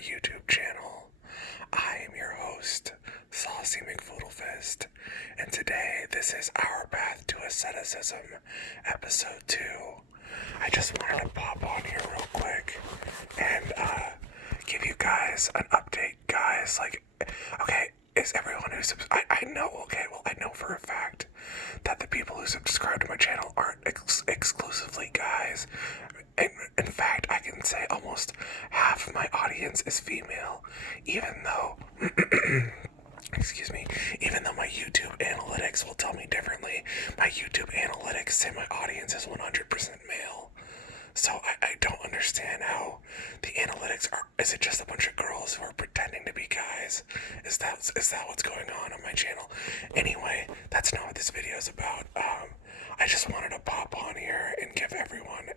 YouTube channel. I am your host, Saucy McFoodlefist, and today this is Our Path to Asceticism, episode 2. I just wanted to pop on here real quick and give you guys an update, guys. Okay, is everyone who I know for a fact that the people who subscribe to my channel aren't exclusively guys. In fact, I can say almost half of my audience is female, even though, even though my YouTube analytics will tell me differently. My YouTube analytics say my audience is 100% male. So I don't understand how the analytics are. Is it just a bunch of girls who are pretending to be guys? Is that what's going on my channel? Anyway, that's not what this video is about. I just wanted to pop on here and give everyone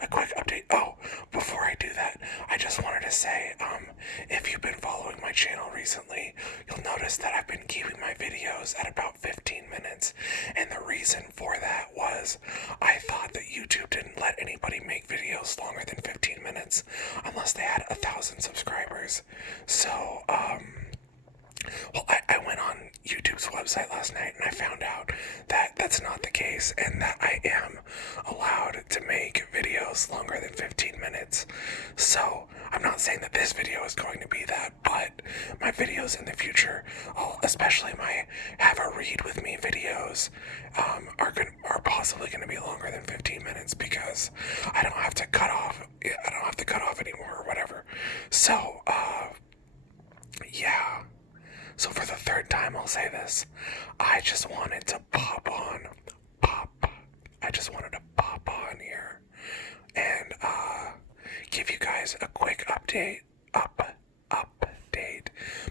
a quick update. Oh, before I do that, I just wanted to say, if you've been following my channel recently, you'll notice that I've been keeping my videos at about 15 minutes, and the reason for that was I thought that YouTube didn't let anybody make videos longer than 15 minutes unless they had 1,000 subscribers. So, I went on YouTube's website last night and I found out that that's not the case and that I am allowed to make videos longer than 15 minutes. So, I'm not saying that this video is going to be that, but my videos in the future, especially my Have a Read With Me videos, are possibly going to be longer than 15 minutes because I don't have to cut off anymore or whatever. So, yeah. So for the third time I'll say this, I just wanted to pop on here and give you guys a quick update.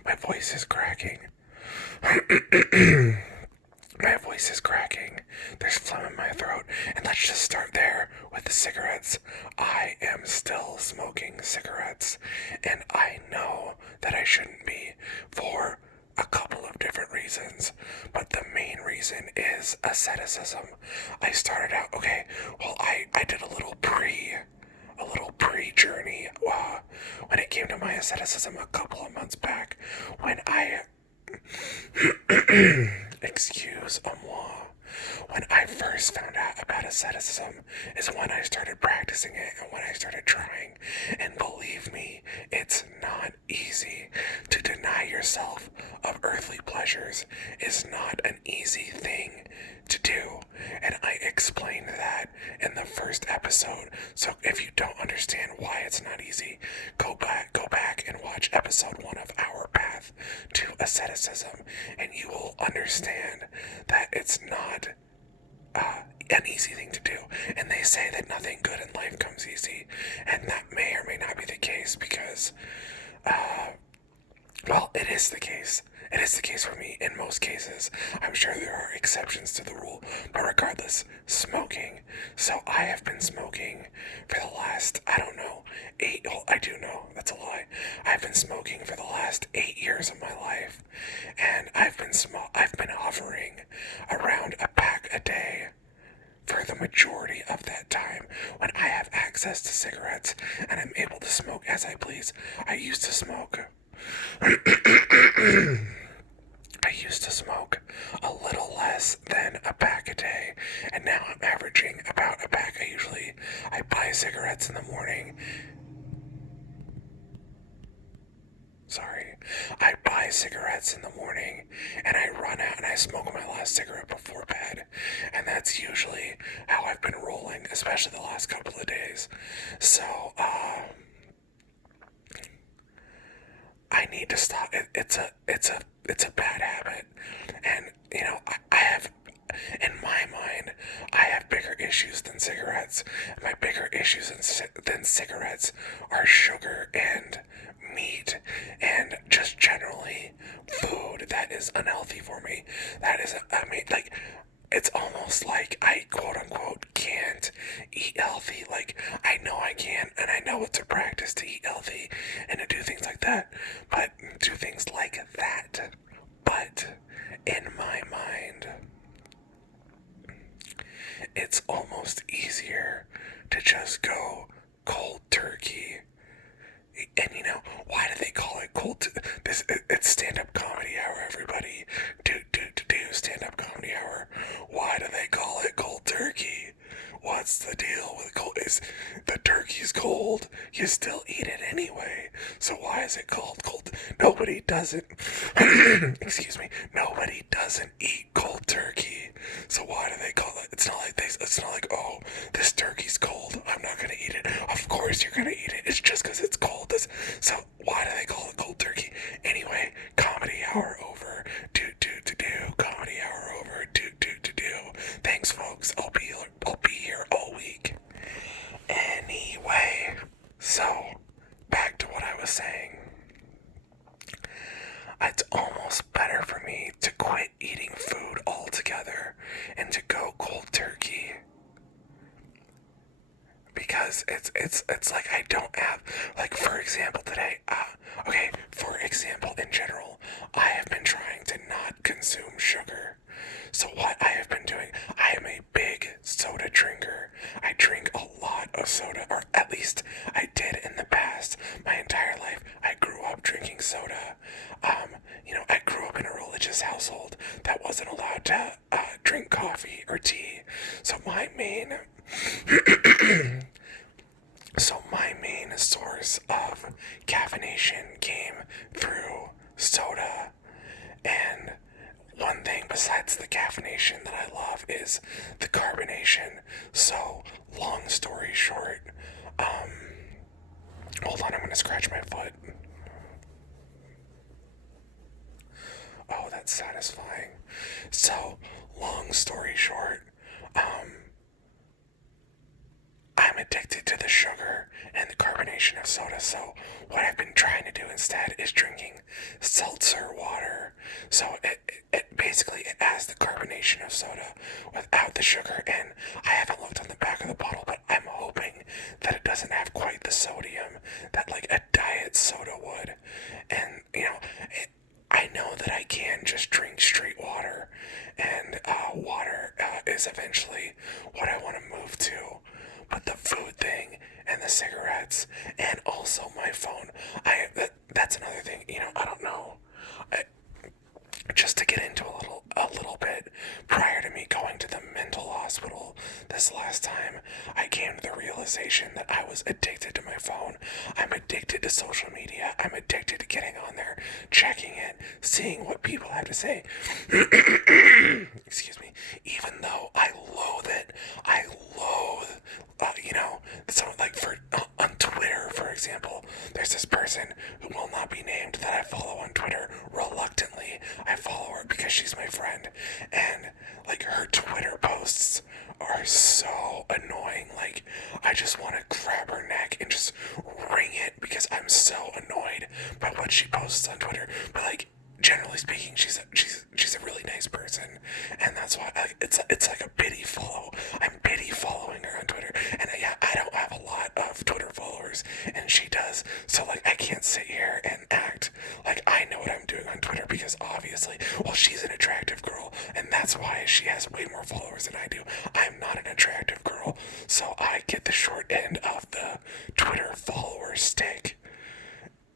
My voice is cracking. My voice is cracking. There's phlegm in my throat. And let's just start there with the cigarettes. I am still smoking cigarettes. And I know that I shouldn't be for a couple of different reasons. But the main reason is asceticism. I started out, I did a little pre-journey when it came to my asceticism a couple of months back when I excuse-moi. When I first found out about asceticism is when I started practicing it and when I started trying. And believe me, it's not easy. To deny yourself of earthly pleasures is not an easy thing to do. And I explained that in the first episode. So if you don't understand why it's not easy, go back and watch episode 1 of Our Path to Asceticism, and you will understand that it's not an easy thing to do. And they say that nothing good in life comes easy, and that may or may not be the case because, it is the case. It is the case for me in most cases. I'm sure there are exceptions to the rule, but regardless, smoking. So I have been smoking for the last, I do know, that's a lie. I've been smoking for the last 8 years of my life, and I've been hovering around a pack a day for the majority of that time when I have access to cigarettes and I'm able to smoke as I please. I used to smoke a little less than a pack a day, and now I'm averaging about a pack. I buy cigarettes in the morning. I buy cigarettes in the morning, and I run out and I smoke my last cigarette before bed, and that's usually how I've been rolling, especially the last couple of days. So, I need to stop. It's a bad habit, and I have, in my mind, I have bigger issues than cigarettes. My bigger issues than cigarettes are sugar and meat and just generally food that is unhealthy for me. It's almost like I quote unquote can't eat healthy. I know I can, and I know it's a practice to eat healthy and to do things like that, but in my mind, it's almost easier to just go cold turkey. And It's stand-up comedy hour, everybody. Do stand-up comedy hour. Why do they call it cold turkey? What's the deal with cold? Is the turkey's cold? You still eat it anyway. So why is it called cold? Nobody doesn't. Excuse me. Nobody doesn't eat cold turkey. So why do they call it? It's not like It's not like, oh, this turkey's cold, I'm not gonna eat it. Of course you're gonna eat it. It's just because it's cold. So why do they call it cold turkey? Anyway, comedy hour over. Comedy hour over. Thanks, folks. I'll be here all week. Anyway, so back to what I was saying. It's almost better for me to quit eating food altogether and to go cold turkey. Because it's like I don't have, like, for example today, in general, I have been trying to not consume sugar. So what I have been doing, I am a big soda drinker. I drink a lot of soda, or at least I did in the past. My entire life, I grew up drinking soda. I grew up in a religious household that wasn't allowed to drink coffee or tea. So my main source of caffeination came through soda. And one thing besides the caffeination that I love is the carbonation. So, long story short, hold on, I'm gonna scratch my foot. Oh, that's satisfying. So, long story short, I'm addicted to the sugar and the carbonation of soda, so what I've been trying to do instead is drinking seltzer water. So it basically has the carbonation of soda without the sugar, and I haven't looked on the back of the bottle, but I'm hoping that it doesn't have quite the sodium that like a diet soda would. And I know that I can just drink straight water, and water is eventually what I want to move to. But the food thing and the cigarettes and also my phone, that's another thing. I don't know. Just to get into a little bit, prior to me going to the mental hospital this last time, I came to the realization that I was addicted to my phone. I'm addicted to social media. I'm addicted to getting on there, checking it, seeing what people have to say. Excuse me. Even though I loathe it, so like on Twitter, for example, there's this person who will not be named that I follow on Twitter reluctantly. I follow her because she's my friend, and like her Twitter posts are so annoying. Like, I just want to grab her neck and just wring it because I'm so annoyed by what she posts on Twitter. But like, generally speaking, she's a really nice person, and that's why it's like a pity follow. I'm pity following her on Twitter, and I don't have a lot of Twitter followers, and she does. So like, I can't sit here and act like I know what I'm doing on Twitter because obviously, well, she's an attractive girl, and that's why she has way more followers than I do. I'm not an attractive girl, so I get the short end of the Twitter follower stick.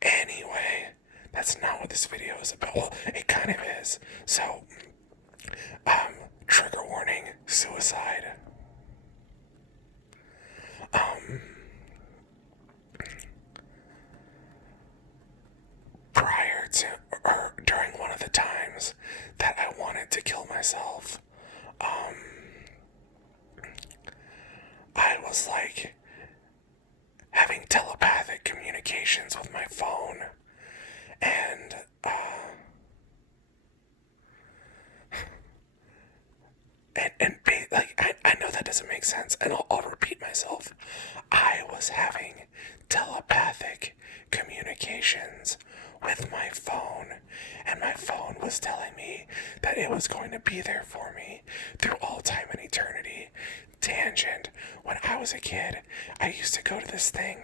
Anyway, that's not what this video is about. Well, it kind of is. So, trigger warning, suicide. Prior to, or during one of the times that I wanted to kill myself, I was like having telepathic communications with my phone, and I know that doesn't make sense, and I'll repeat myself. I was having telepathic communications with my phone, and my phone was telling me that it was going to be there for me through all time and eternity. Tangent. When I was a kid, I used to go to this thing.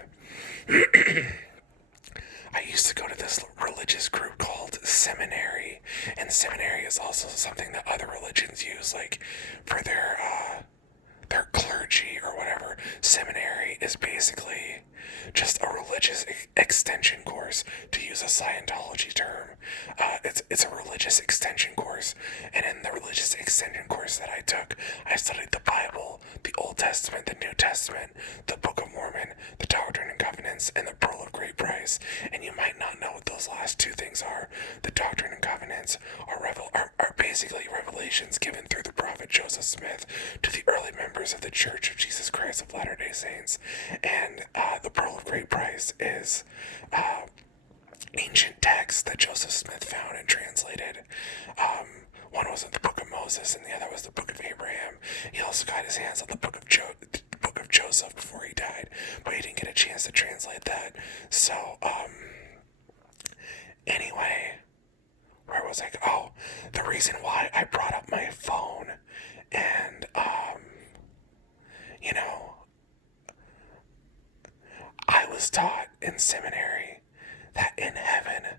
I used to go to this religious group called seminary, and seminary is also something that other religions use, like for their clergy or whatever. Seminary is basically just a religious extension course, to use a Scientology term. It's a religious extension course, and in the religious extension course that I took, I studied the Bible, the Old Testament, the New Testament, the Book of Mormon, the Doctrine and Covenants, and the Pearl of Great Price. And you might not know what those last two things are. The Doctrine and Covenants are basically revelations given through the prophet Joseph Smith to the early members of the Church of Jesus Christ of Latter-day Saints. And the Pearl of Great Price is ancient texts that Joseph Smith found and translated. One was in the Book of Moses, and the other was the Book of Abraham. He also got his hands on the Book of Joseph before he died, but he didn't get a chance to translate that. So, anyway, where was I? Oh, the reason why I brought up my phone, and, I was taught in seminary that in heaven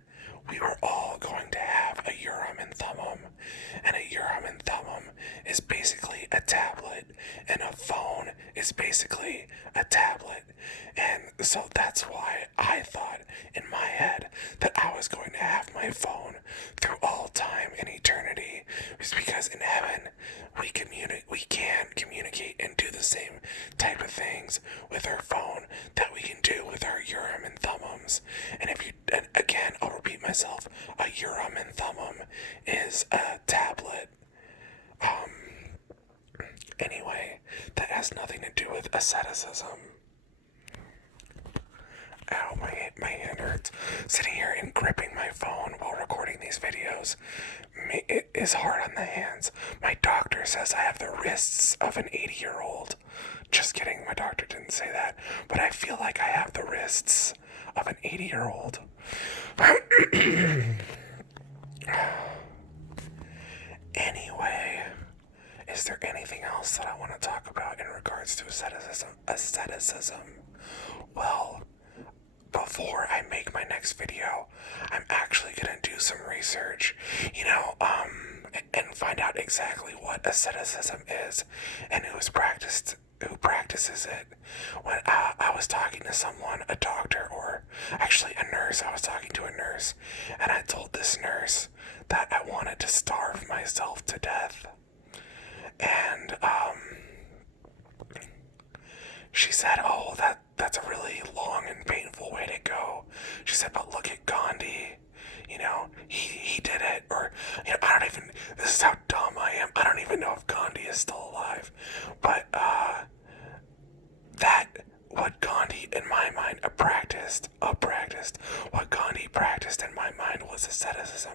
we were all going to have a Urim and Thummim, and a Urim and Thummim is basically a tablet, and a phone is basically a tablet. And so that's why I thought in my head that I was going to have my phone through all time and eternity. It's because in heaven we can communicate and do the same type of things with our phone that we can do with our Urim and Thummims. And again, I'll repeat myself, a Urim and Thummim is a tablet. Anyway, that has nothing to do with asceticism. Ow, my hand hurts. Sitting here and gripping my phone while recording these videos, it is hard on the hands. My doctor says I have the wrists of an 80-year-old. Just kidding, my doctor didn't say that. But I feel like I have the wrists of an 80-year-old. Anyway, is there anything else that I want to talk about in regards to asceticism? Well, before I make my next video, I'm actually going to do some research, and find out exactly what asceticism is and who practices it. When I was talking to someone, a doctor, or actually a nurse, I was talking to a nurse, and I told this nurse that I wanted to starve myself to death. And, she said, oh, that's a really long and painful way to go. She said, but look at Gandhi. He did it. Or, this is how dumb I am. I don't even know if Gandhi is still alive. But, what Gandhi, in my mind, what Gandhi practiced in my mind was asceticism.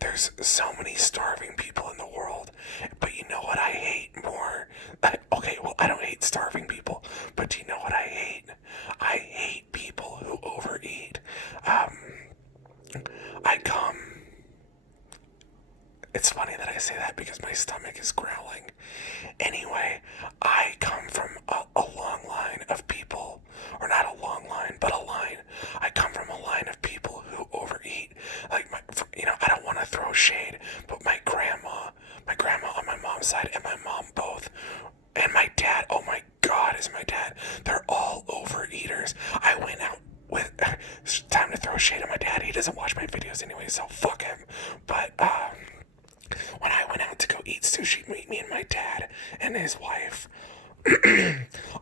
There's so many starving people in the world, but you know what I hate more? Okay, well, I don't hate starving people, but do you know what I hate? I hate people who overeat. It's funny that I say that because my stomach is growling. Anyway, I come from a long line of people, or not a long line, but a line. I come from a line of people who overeat. Like, I don't want to throw shade, but my grandma on my mom's side and my mom both, and my dad, oh my God, is my dad. They're all overeaters. I went out with, it's time to throw shade at my dad. He doesn't watch my videos anyway, so fuck him. But, when I went out to go eat sushi, me and my dad and his wife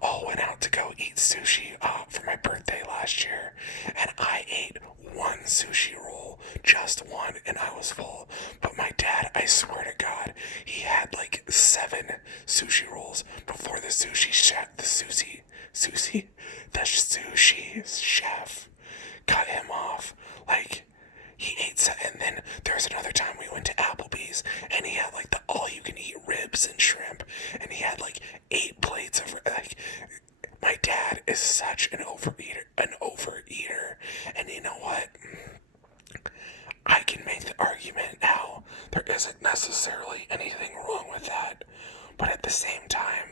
all went out to go eat sushi for my birthday last year, and I ate one sushi roll, just one, and I was full. But my dad, I swear to God, he had like 7 sushi rolls before the sushi chef cut him off. Like, he ate and then there's another time we went to Applebee's, and he had like the all-you-can-eat ribs and shrimp, and he had like 8 plates of, like, my dad is such an overeater, and you know what? I can make the argument now, there isn't necessarily anything wrong with that, but at the same time,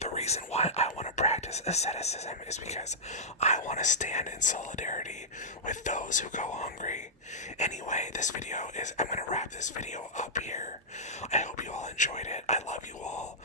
the reason why I want to practice asceticism is because I want to stand in solidarity with those who go hungry. Anyway, I'm going to wrap this video up here. I hope you all enjoyed it. I love you all.